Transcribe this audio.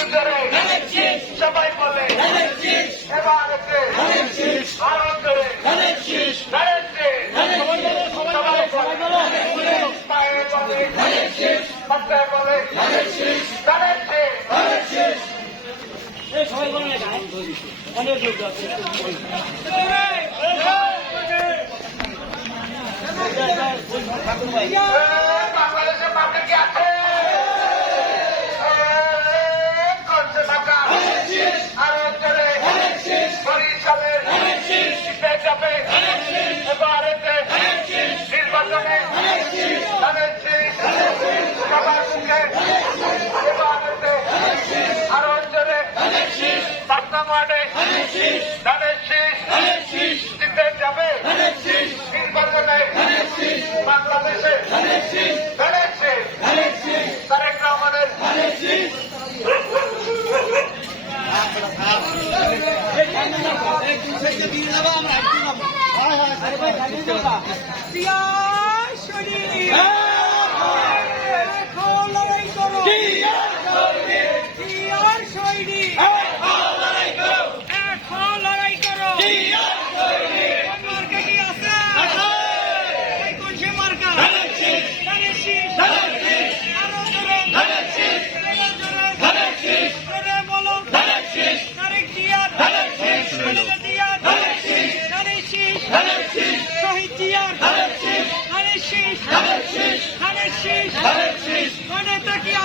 কি করে সবাই বলে ভারতে ভারত করে সবাই বলে পায়ে বলে মাথায় বলে সবাই বলে অনেক লোক আছে পাটনা মাঠে ধানের শীষ জিতে যাবে। নির্বাচনে বাংলাদেশে। ধানের শীষ তারেক রহমানের। শহীদ জিয়ার ধানের শীষ শীষ ধানের শীষ। ধানের শীষ।